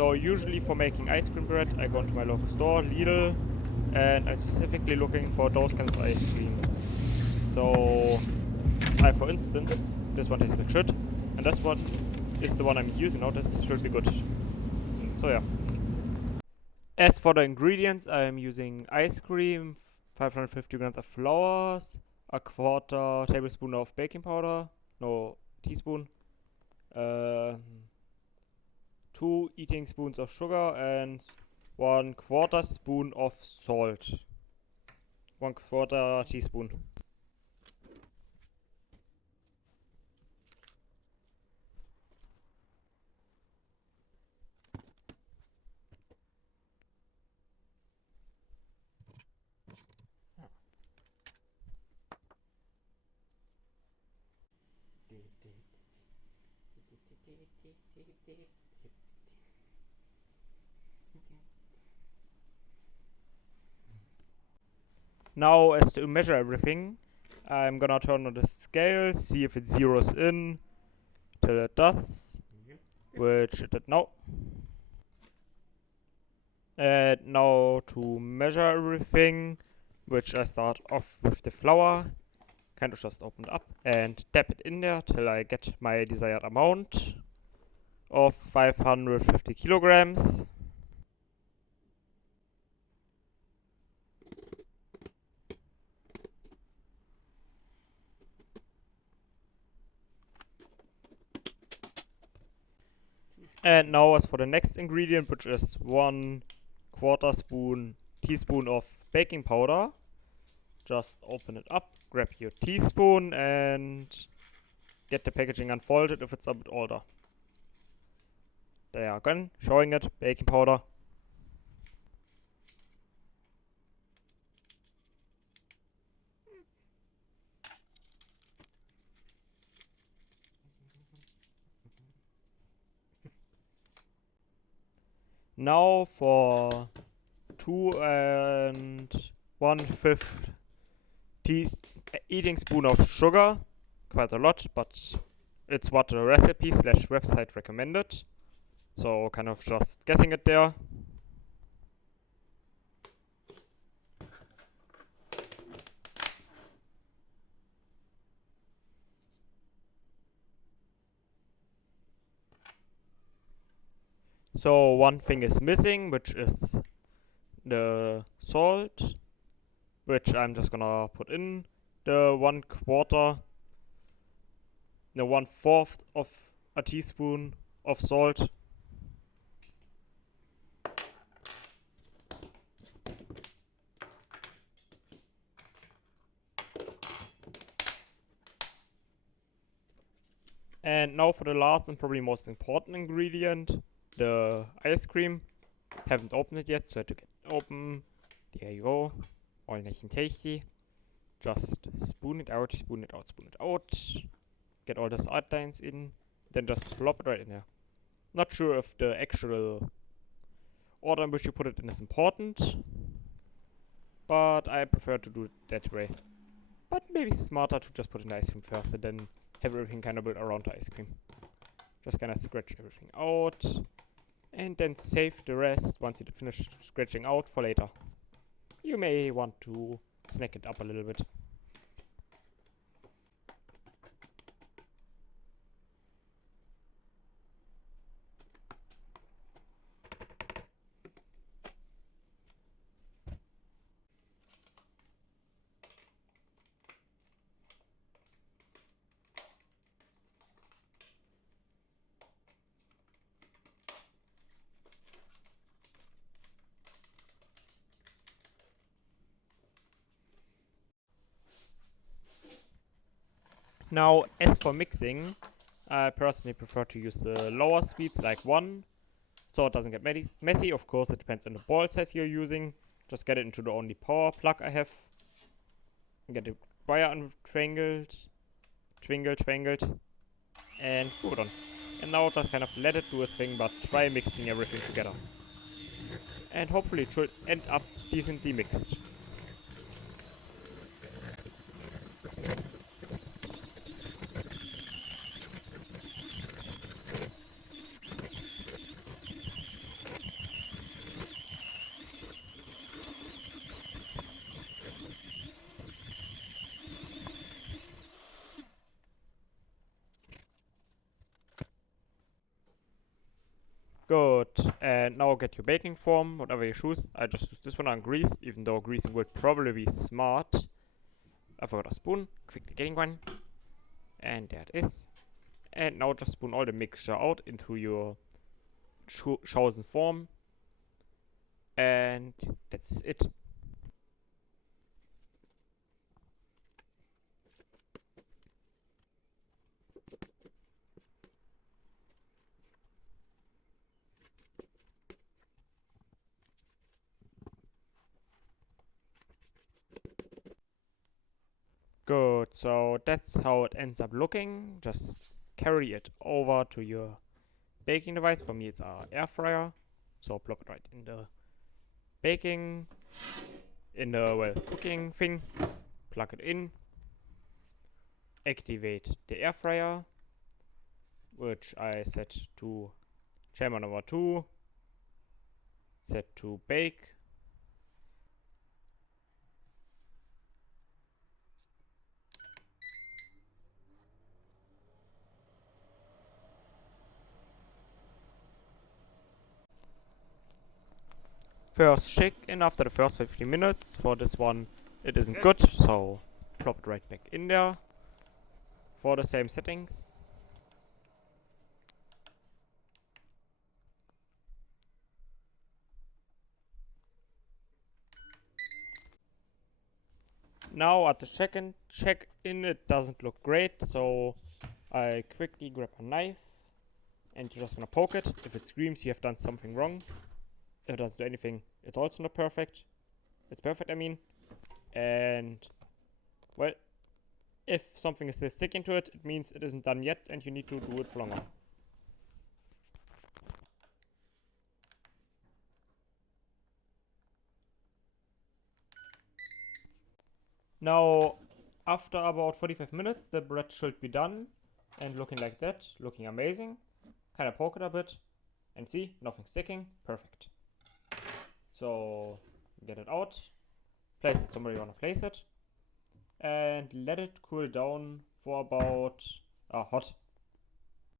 So usually for making ice cream bread, I go to my local store, Lidl, and I'm specifically looking for those kinds of ice cream. So, for instance, this one tastes like shit, and this one is the one I'm using now. This should be good. So yeah. As for the ingredients, I'm using ice cream, 550 grams of flour, a quarter tablespoon of baking powder, no, teaspoon, 2 eating spoons of sugar, and 1/4 spoon of salt. 1/4 teaspoon. Now, as to measure everything, I'm gonna turn on the scale, see if it zeroes in till it does, which it did now. And now to measure everything, which I start off with the flour, kind of just open it up and tap it in there till I get my desired amount of 550 kilograms. And now as for the next ingredient, which is 1/4 teaspoon of baking powder, just open it up, grab your teaspoon and get the packaging unfolded if it's a bit older. There again, showing it, baking powder. Now for 2 1/5 eating spoon of sugar, quite a lot, but it's what the recipe / website recommended, so kind of just guessing it there. So one thing is missing, which is the salt, which I'm just gonna put in the 1/4 of a teaspoon of salt. And now for the last and probably most important ingredient, the ice cream. Haven't opened it yet, so I have to get it open. There you go. All nice and tasty. Just spoon it out, spoon it out, spoon it out. Get all the side lines in. Then just plop it right in there. Not sure if the actual order in which you put it in is important, but I prefer to do it that way. But maybe it's smarter to just put in the ice cream first and then have everything kind of built around the ice cream. Just kind of scratch everything out and then save the rest once you finish scratching out for later. You may want to snack it up a little bit. Now, as for mixing, I personally prefer to use the lower speeds, like 1, so it doesn't get messy. Of course, it depends on the ball size you're using. Just get it into the only power plug I have. Get the wire untwangled, twangled, and move it on. And now just kind of let it do its thing, but try mixing everything together. And hopefully it should end up decently mixed. Good. And now get your baking form, whatever you choose. I just use this one ungreased, even though greasing would probably be smart. I forgot a spoon. Quickly getting one. And there it is. And now just spoon all the mixture out into your chosen form. And that's it. Good, so that's how it ends up looking. Just carry it over to your baking device. For me, it's our air fryer. So plop it right in the baking, cooking thing. Plug it in. Activate the air fryer, which I set to chamber number 2. Set to bake. First shake in after the first 15 minutes. For this one, it isn't good, so plop it right back in there for the same settings. Now at the second check-in, it doesn't look great, so I quickly grab a knife and you just wanna poke it. If it screams, you have done something wrong. If it doesn't do anything, it's also not perfect. It's perfect, I mean. And, well, if something is still sticking to it, it means it isn't done yet and you need to do it for longer. Now, after about 45 minutes, the bread should be done and looking like that, looking amazing. Kind of poke it a bit and see, nothing sticking, perfect. So, get it out, place it somewhere you want to place it, and let it cool down for about, hot,